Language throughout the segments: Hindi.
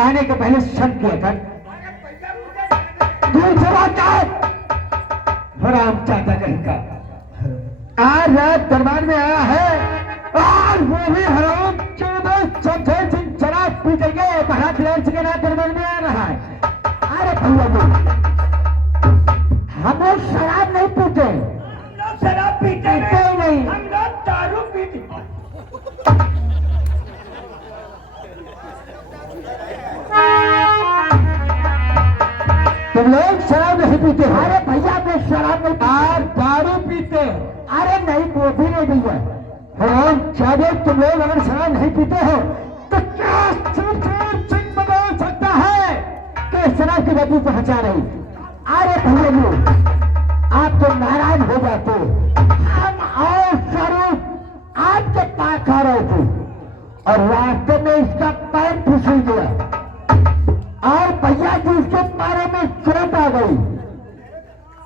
आने के पहले शक किया था दूसरा हराम चाहता कहीं का आज रात दरबार में आया है और वो भी हराम संजय सिंह शराब पी करके महाराज लॉन्च के नाथ दरबार में आ रहा है। अरे भैया हम लोग शराब नहीं पीते, शराब पीते नहीं, हम लोग दारू पीते। तुम लोग शराब नहीं पीते। अरे भैया मैं शराब नहीं, आप दारू पीते। अरे नहीं, वो भी नहीं भैया। हाँ क्या तुम लोग अगर शराब नहीं पीते हो तो क्या सिंह बदल सकता है कि शराब की बदबू पहुंचा रही। अरे भैया लोग आप तो नाराज हो जाते, हम और स्वरूप आपके पास आ रहे थे और रास्ते में इसका पैर फिसल गया और भैया जी उसके पैरों में चोट आ गई।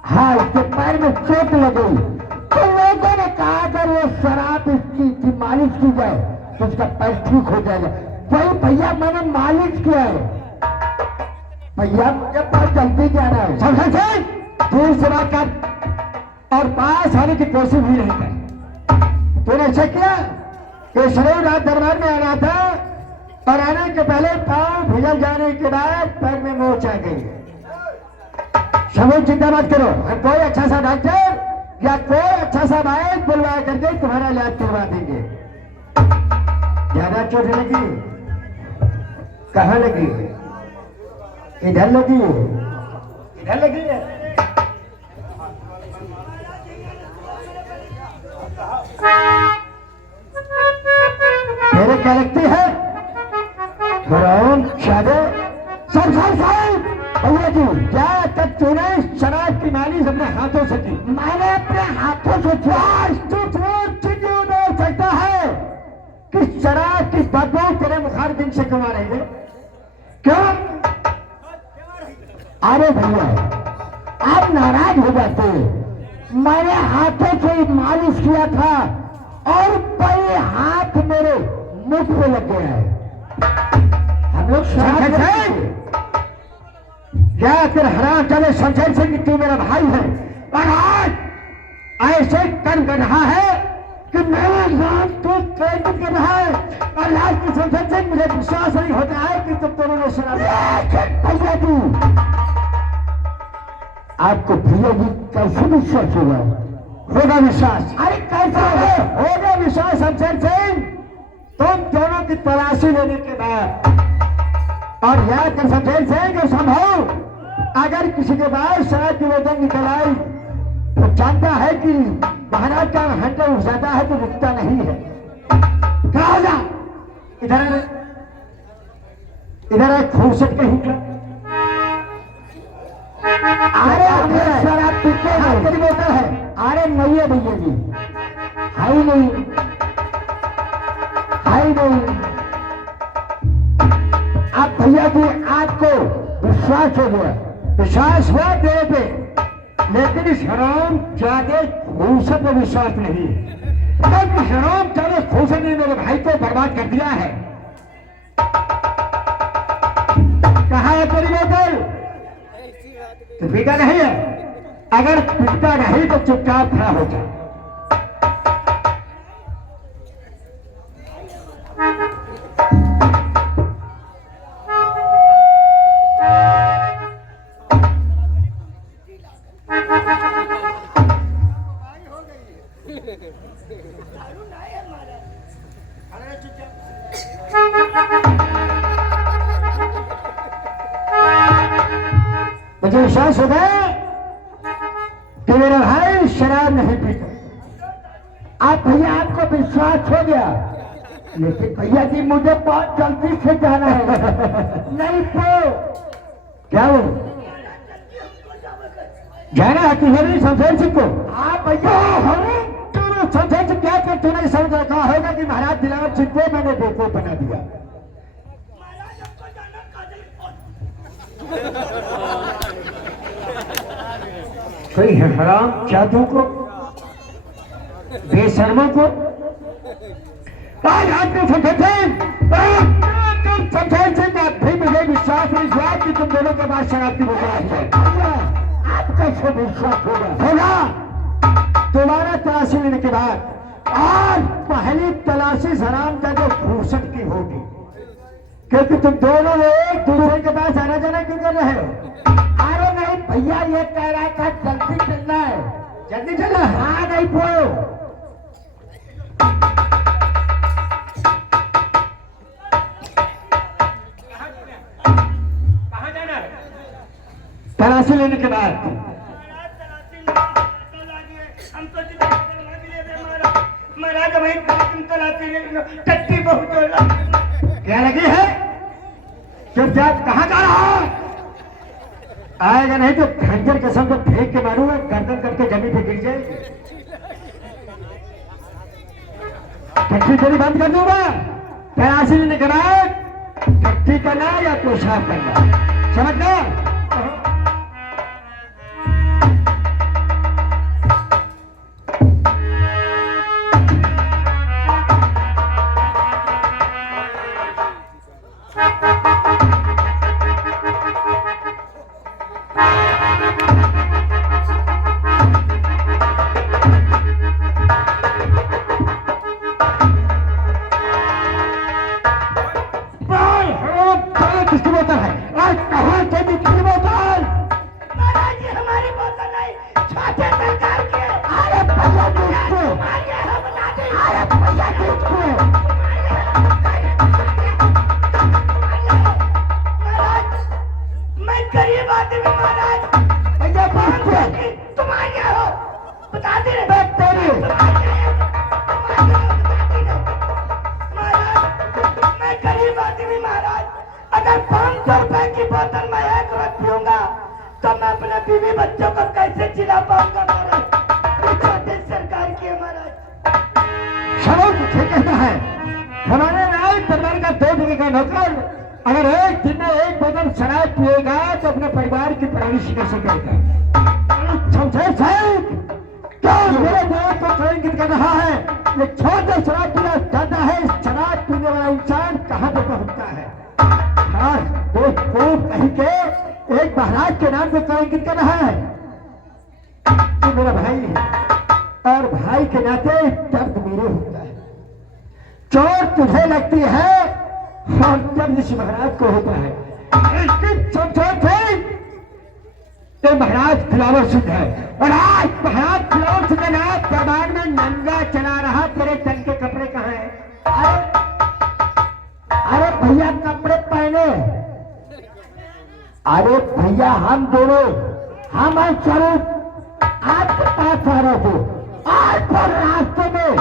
हाँ उसके पैर में चोट लग गई तो लोगों ने कहा अगर वो शराब इसकी मालिश की जाए तो उसका पैर ठीक हो जाएगा। वही भैया मैंने मालिश किया है। भैया मुझे पास जल्दी जाना है, समझे दूर से बात कर और पास आने की कोशिश भी नहीं कर। तूने ऐसा किया कि शरीर रात दरबार में आना था और आने के पहले पांव भिजल जाने के बाद पैर में मोच आ गई। समूह चिंता मत करो, हम कोई अच्छा सा डॉक्टर या कोई अच्छा सा वैद्य बुलवा करके तुम्हारा इलाज करवा देंगे। ज्यादा चोट लगी कहाँ लगी? इधर लगी, इधर लगी है। मेरे क्या लगती है भैया जी क्या तक तूने शराब की मालिश अपने हाथों से की? मैंने अपने हाथों से क्यों हो सकता है कि शराब की बदबू तेरे मुखार दिन से कमा रही है? क्यों? अरे भैया आप नाराज हो जाते, मैंने हाथों से मालिश किया था और पहले हाथ मेरे मुख पे लग गया है। हम लोग शराब क्या तेरे हराम चले संजय सिंह तू मेरा भाई है और आज ऐसे कर रहा है कि मेरे नाम तो प्रेरित कर रहा है और आज की संजय सिंह मुझे विश्वास नहीं होता है कि तुम दोनों ने शराब भैया तू आपको भैया जी कैसे विश्वास होगा? होगा विश्वास? अरे कैसा होगा विश्वास संजय सिंह? तुम दोनों की तलाशी लेने के बाद और यह कर संजय सिंह कि संभव अगर किसी के बाद शराब की बोतल निकल आई तो जानता है कि महाराज का हंटर उठ जाता है तो रुकता नहीं है। क्या हो जा इधर इधर एक फुर्सत कहीं का। अरे शराब पीते हैं तेरी बोतल है? अरे नहीं है भैया जी, है ही नहीं, है ही नहीं। अब भैया जी आपको विश्वास हो गया, विश्वास हुआ तेरे पे, लेकिन इस हराम ज्यादा खूसत में विश्वास नहीं है। हराम ज्यादा खूसत ने मेरे भाई को बर्बाद कर दिया है। कहाँ है तेरी बोतल? तो पीता नहीं है? अगर पीता नहीं तो चुपचाप खड़ा हो जाए। विश्वास हो गया कि मेरा भाई शराब नहीं पीता। आप भैया आपको विश्वास हो गया, लेकिन भैया जी मुझे बहुत जल्दी से जाना है। नहीं तो क्या हो जाना है तुझे संसार सिंह को? आप भैया हमें संसार सिंह क्या करते नहीं समझ रखा होगा कि महाराज दिलावर सिंह को मैंने बेवकूफ बना दिया। कोई हराम जादू को बेशर्मों को आज आपने संसार सिंह का भी मुझे विश्वास नहीं हुआ कि तुम दोनों के बाद शराब की बोतल है। आप कैसे विश्वास होगा? दोबारा तलाशी लेने के बाद आज पहली तलाशी हराम का जो भूषण की होगी, क्योंकि तुम दोनों एक दूसरे के पास आना जाना क्यों कर रहे हो? अरे नहीं भैया, ये कह रहा था जल्दी चलना है। जल्दी चलना है? हाँ नहीं बोलो। कहाँ जाना है? तलाशी लेने के बाद हम तो महाराज भाई तलाशी टट्टी बहुत क्या लगी है? चुपचाप कहाँ जा रहा है? आएगा नहीं तो खंजर कसम को फेंक के मारूंगा, गर्दन करके जमीन पे गिर जाएगी। टट्टी तेरी बंद कर दूंगा। तलाशी लेने के बाद टट्टी करना या पेशाब करना, समझना? किसकी बोतल है? आज कहाँ से किसकी बोतल? महाराज जी हमारी बोतल नहीं, छोटे सरकार की है। अरे भैया किसको? अरे भैया किसको? महाराज मैं गरीब आदमी महाराज, भैया किसको? तुम आगे हो बता दे रहे बात तेरी। महाराज मैं गरीब आदमी महाराज, अगर 500 रुपए की बोतल मैं एक वक्त पीऊंगा तो मैं अपने बीवी बच्चों को कैसे चिल्ला पाऊंगा महाराज? ये छोटे सरकार की है महाराज। शराब ठीक कहता है। हमारे राज दरबार का 2 जगह का नौकर अगर एक दिन में एक बोतल शराब पिएगा तो अपने परिवार की परवरिश कैसे करेगा? समझे साहब? क्या मेरे बाप को कलंकित कर रहा है? ये छोटे शराब पीना चाहता है। शराब पीने वाला इंसान कहाँ पे पहुंचता है? हाँ, वो कहीं के एक महाराज के नाम पे कलंकित कर रहा है। तू मेरा भाई है और भाई के नाते दर्द मेरे होता है। चोट तुझे लगती है और दर्द इस महाराज को होता है। तो महाराज दिलावर सिंह है और आज महाराज दिलावर सिंह ने दरबार में नंगा चला रहा। तेरे तन के कपड़े कहाँ हैं? अरे भैया कपड़े पहने। अरे भैया हम दोनों हम स्वरूप आपके पास आ रहे थे। आज पर रास्ते में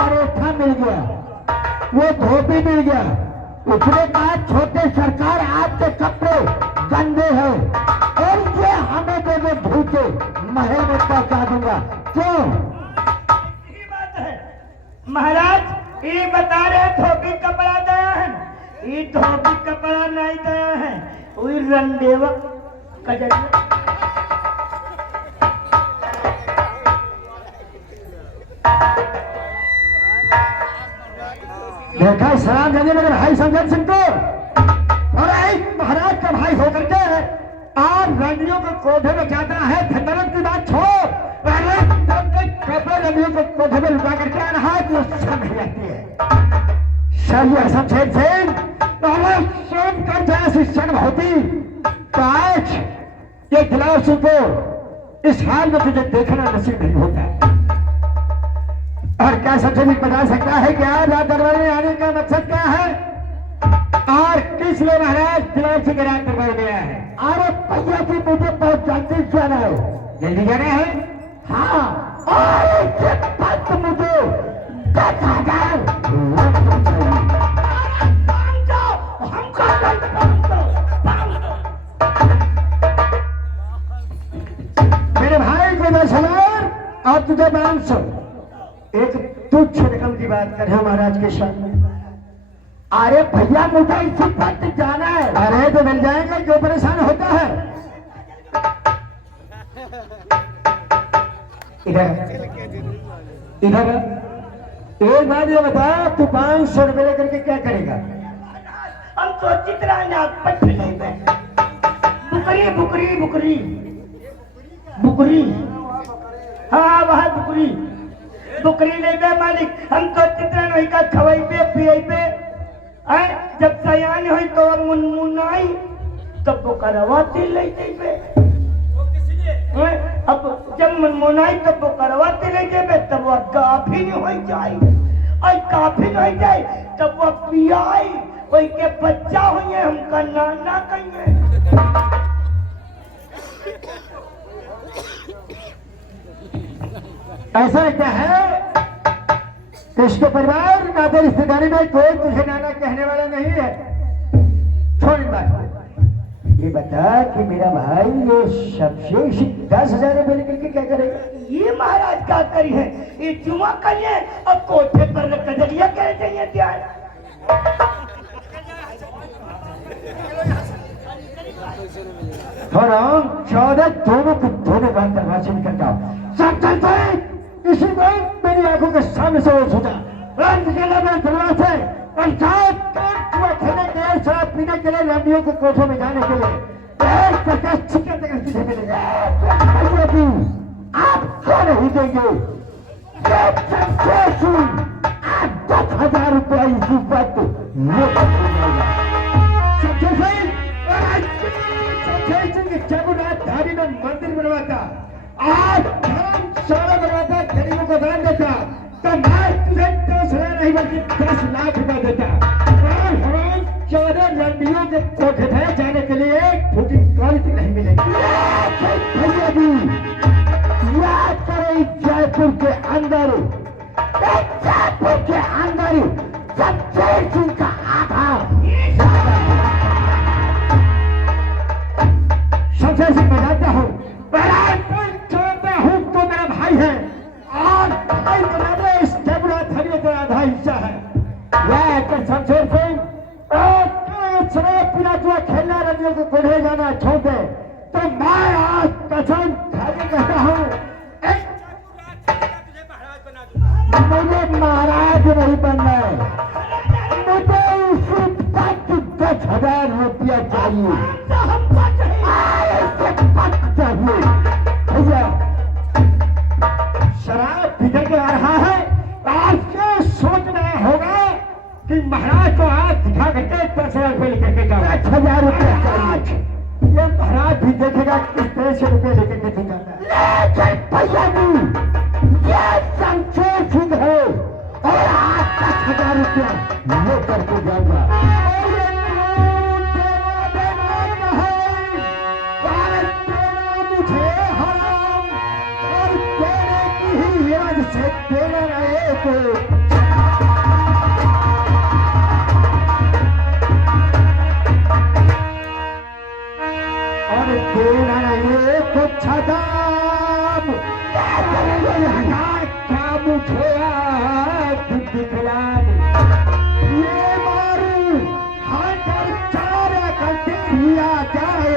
परेठा मिल गया, वो धोती मिल गया। उसने कहा छोटे सरकार आपके कपड़े गंदे हैं और ये हमें दे दो धोते, महल में पहुंचा दूंगा। क्यों? ये बात है महाराज, ये बता रहे धोबी कपड़ा दया है, ये धोबी कपड़ा नहीं दया है, वही रंडेवा कजरिया। देखा सलाम देने मेरे भाई संजय सिंह को, और एक महाराज का भाई होकर के आप रंडियों को कोठे में जाता है। धनदौलत की बात छोड़, पहले तब तक कपड़े रंडियों को कोठे में लुटा करके आ रहा है तो सब जाती है। सही समझे सिंह, पहले सोच कर जैसी शर्म होती काश ये दिलावर सिंह को इस हाल में तुझे देखना नसीब नहीं होता। और क्या सबसे भी बता सकता है कि आज आप दरबार में आने का मकसद क्या है और किस लिए महाराज दिलावर सिंह राज दरबार में आया है? अरे भैया जी मुझे बहुत जल्दी जाना है। जल्दी जाना है? हाँ। और इससे फर्क मुझे 10,000 मेरे भाई को 10,000 और तुझे 500। एक तुच्छ रकम की बात कर रहे हो महाराज के सामने। अरे भैया मुझे इसी पर जाना है। अरे तो मिल जाएगा, क्यों परेशान होता है? इधर इधर एक बात ये बता, तू 500 रुपए लेकर के क्या करेगा? हम सोचित रहना पट्टी नहीं पे बुकरी बुकरी बुकरी बुकरी, हाँ वह बुकरी बुकरी ले गए मालिक। हम सोचित रहना वही का खवाई पे पियाई पे जब सयान हुई तो मुनमुनाई तब वो करवाती ले जाइए। अब जब मुनमुनाई तब वो करवाती ले जाइए, तब वो काफी नहीं हो जाए और काफी नहीं हो जाए तब वो पियाई कोई के बच्चा हुई हमका नाना कहिए। ऐसा क्या है? इसके परिवार नाते रिश्तेदारी में कोई तुझे नाना कहने वाला नहीं है। छोड़ बात। ये बता कि मेरा भाई ये सबसे 10,000 रुपए लेकर के क्या करेगा? ये महाराज का करी है, ये जुआ करिए और कोठे पर कजरिया करे चाहिए त्यार। थोड़ा 14 दोनों बात दरबार से निकल जाओ। सब चलते हैं इसी को मेरी आंखों के सामने से वो छूटा दरबार से और खेलने के लिए, शराब पीने के लिए, लड़ियों के कोठों में जाने के लिए आप क्यों नहीं देंगे? आप 10,000 रुपया इसी बात जगन्नाथ धारी में मंदिर बनवाता, आज धर्मशाला बनवाता, गरीबों को दान देता, तो मैं तुझे 10,000 नहीं बल्कि 10 लाख रुपया देता। और हम 14 लड़कियों के कोठे में जाने के लिए फूटी कॉलेज नहीं मिलेगी। भैया जी याद करें, जयपुर के अंदर सच्चे सिंह का आधार सबसे बताता हूँ, छोड़ता हूँ तो मेरा भाई है और भाई बनाने इस जगन्नाथ धारी में तेरा आधा हिस्सा है। यह शमशेर सिंह शराब पीना जुआ खेलना, रंगियों को कोढ़े जाना छोड़ दे तो मैं आज कसम खाके कहता हूँ मुझे महाराज नहीं बनना है, मुझे इसी तक 10,000 रुपया चाहिए। चाहिए भैया, शराब बिगड़ के आ रहा है, आज के सोचना होगा कि महाराज को आज दिखा करके 10,000 रुपये लेकर के जाओ। 10,000 रुपये चाहिए। ये महाराज भी देखेगा किस तरह से रुपये लेकर के दिखाता है। लेकिन भैया जी ये शमशेर सिंह है और आज 10,000 रुपया लेकर के जाऊंगा। से देना रहे को और देना रहे को छदाम क्या मुझे दिखलान ये मारू हाथ चार करते दिया जाए।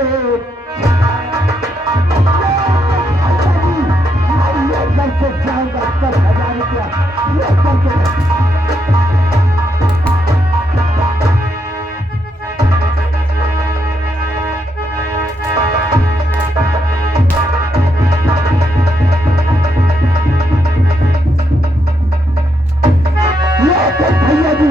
करके जाऊंगा 10,000 रुपया ये करके। भैया जी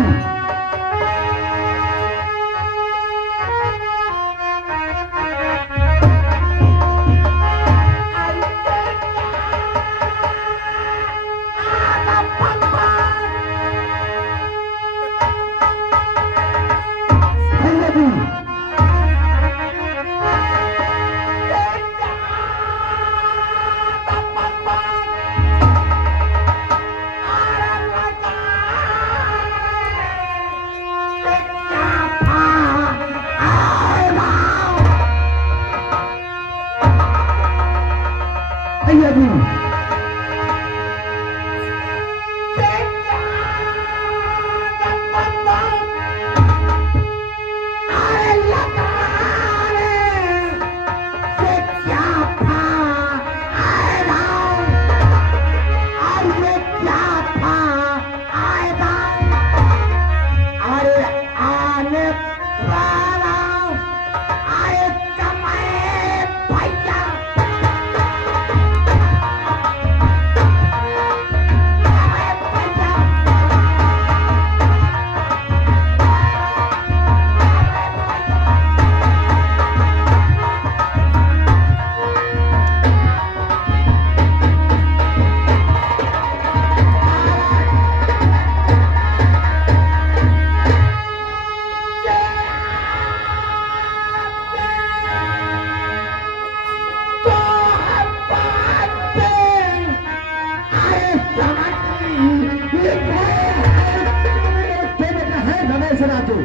है रमेश राजू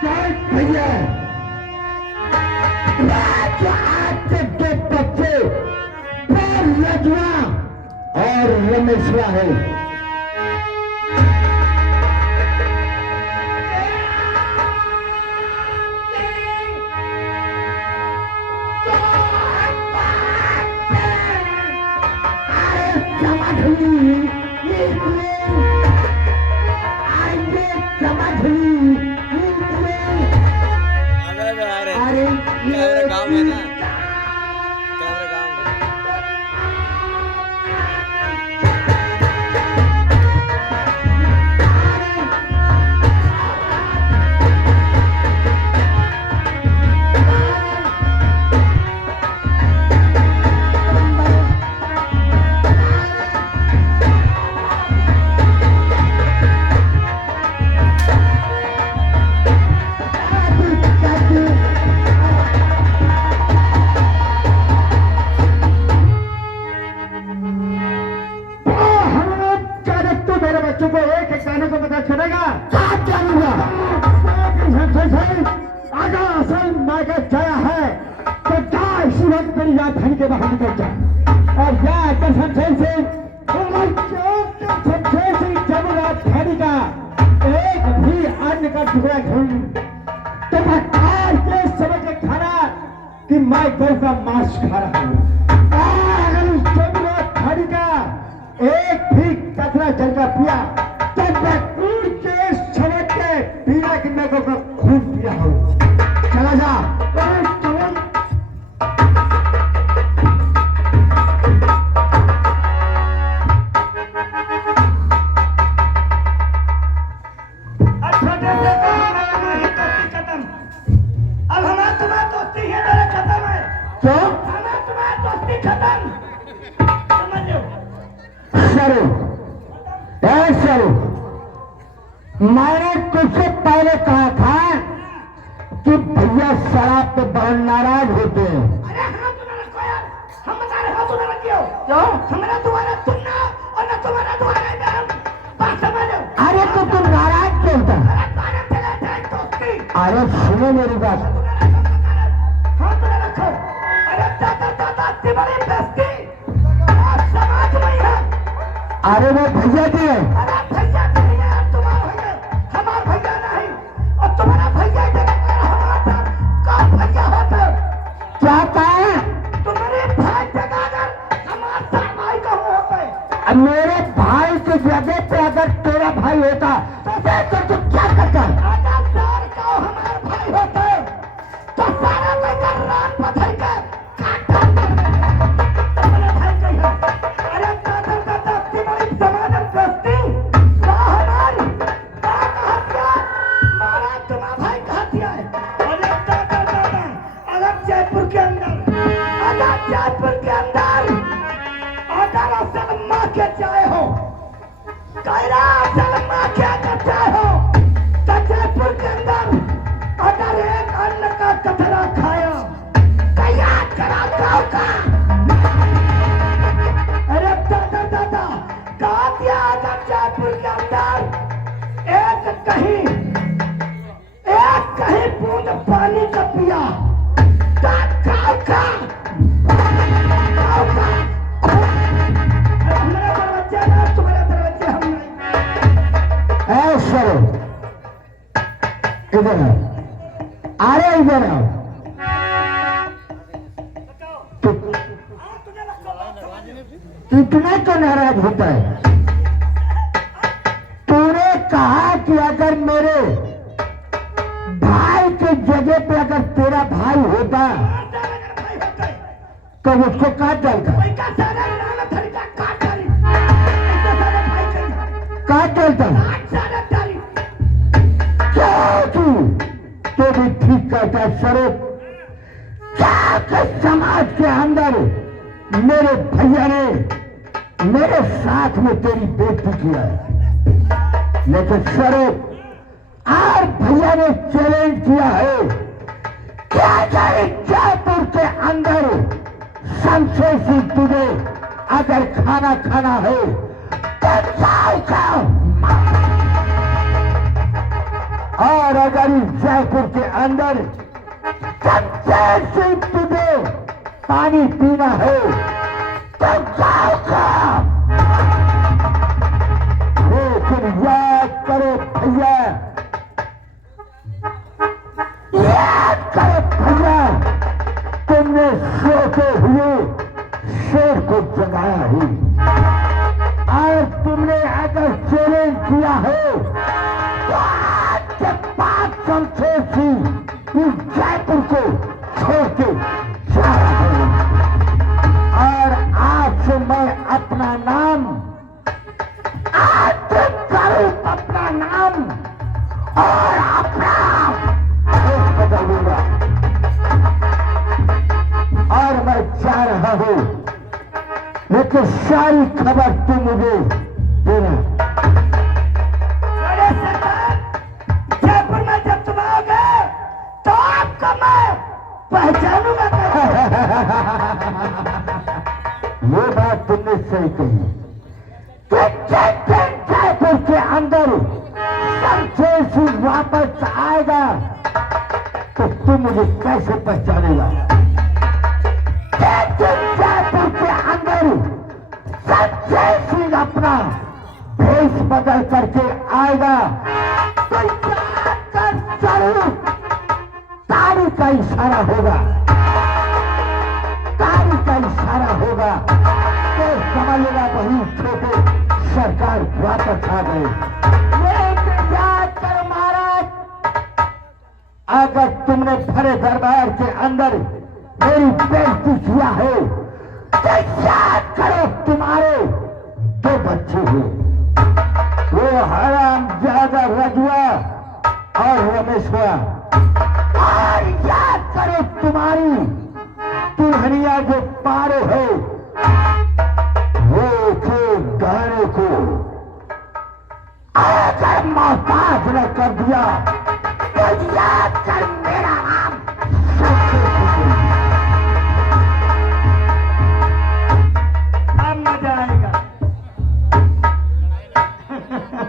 क्या भैया आपके दो बच्चे रजवा और रमेशवा है कैमरा गाँव है ना कैमरा गाँव है के बाहर निकल जा और या शमशेर सिंह जब राजधानी का एक भी अन्न का टुकड़ा तो मैं आज के समझ के खाना कि मैं गौ का मांस खा रहा हूँ अगर जब राजधानी का एक भी कचरा जल का पिया तो मैं कूद के समझ के पीना कि मैं गौ का खून पिया हूँ चला जा मैंने तुझसे पहले कहा था कि भैया शराब पे बहुत नाराज होते हैं। अरे हाँ तुम्हारा को यार हम बता रहे हो तुम्हारा क्यों हमारा तुम्हारा सुनना और ना तुम्हारा तुम्हारा बात समझो। अरे तो तुम नाराज क्यों था? अरे सुनो मेरी बात हाँ तुम्हारा रखो अरे दादा तुम्हारी बेस्ती आज समाज में है। अरे वो भैया जी है अरे भैया हमारा भैया नहीं और तुम्हारा भैया हमारा कौन भैया होता क्या कहा तुम्हारे भाई जगाकर हमारा भाई का होता है। मेरे भाई की जगह पे अगर तेरा भाई होता तो तू क्या करता? अगर का हमारा भाई होता है तो सारा लेकर रात पत्थर का काटा तुम्हारा भाई का है। अरे दादा तुम्हारी समाज बस्ती हमारी मारा तुम्हारा भाई कहा दिया है। अरे दादा अगर जयपुर के अंदर अगर असल माँ के चाहे हो कायरा असल माँ के अगर चाहे हो तो जयपुर के अंदर अगर एक अन्न का कतरा खाया तो याद करा गाँव का। अरे दादा कहा दिया अगर जयपुर के अंदर एक कहीं बूंद पानी का पिया गाँव का हमारा दरवाजा ना तुम्हारा दरवाजा हम नहीं। सर इधर आओ अरे इधर आओ इतना तो नाराज होता है। तूने कहा कि अगर मेरे भाई के जगह पे अगर तेरा भाई होता तो उसको काट डालता काट डालता तू भी ठीक कहता स्वरूप क्या समाज के अंदर मेरे भैया ने मेरे साथ में तेरी बेइज्जती किया है लेकिन स्वरूप आज भैया ने चैलेंज किया है क्या जाए जयपुर के अंदर शमशेर सिंह तुझे अगर खाना खाना है और अगर इस जयपुर के अंदर सबसे तुझे पानी पीना है तो जाओगा, लेकिन याद करो भैया, याद करो भैया, तुमने सोते हुए शेर को जगाया ही, और तुमने अगर चैलेंज किया है तो आज के बाद समझेगी इस जयपुर को छोड़ के जा रहा हूं, और आज से मैं अपना नाम आज करूं, अपना नाम और अपना देश बदल दूंगा, और मैं जा रहा हूं, लेकिन सारी खबर तुम मुझे देना। अरे सरदार, जयपुर में जब तुम आओगे तो आपको मैं पहचानूंगा ये बात तुमने सही कही कि जयपुर के अंदर सबसे वापस आएगा तो तुम मुझे कैसे पहचानेगा? जयपुर के अंदर सबसे सिंह अपना भेष बदल करके आएगा तो जरूर तारी का इशारा होगा, तारी का इशारा होगा तो समझेगा वही छोटे सरकार वापस आ गए। लेकिन याद करो महाराज, अगर तुमने भरे दरबार के अंदर मेरी बेइज्जती किया है तो याद करो तुम्हारे दो बच्चे हैं, वो हराम ज्यादा रजुआ और रमेशवा, और याद करो तुम्हारी दुल्हनिया जो पारे हो वो थे गाने को अगर मोहताज न कर दिया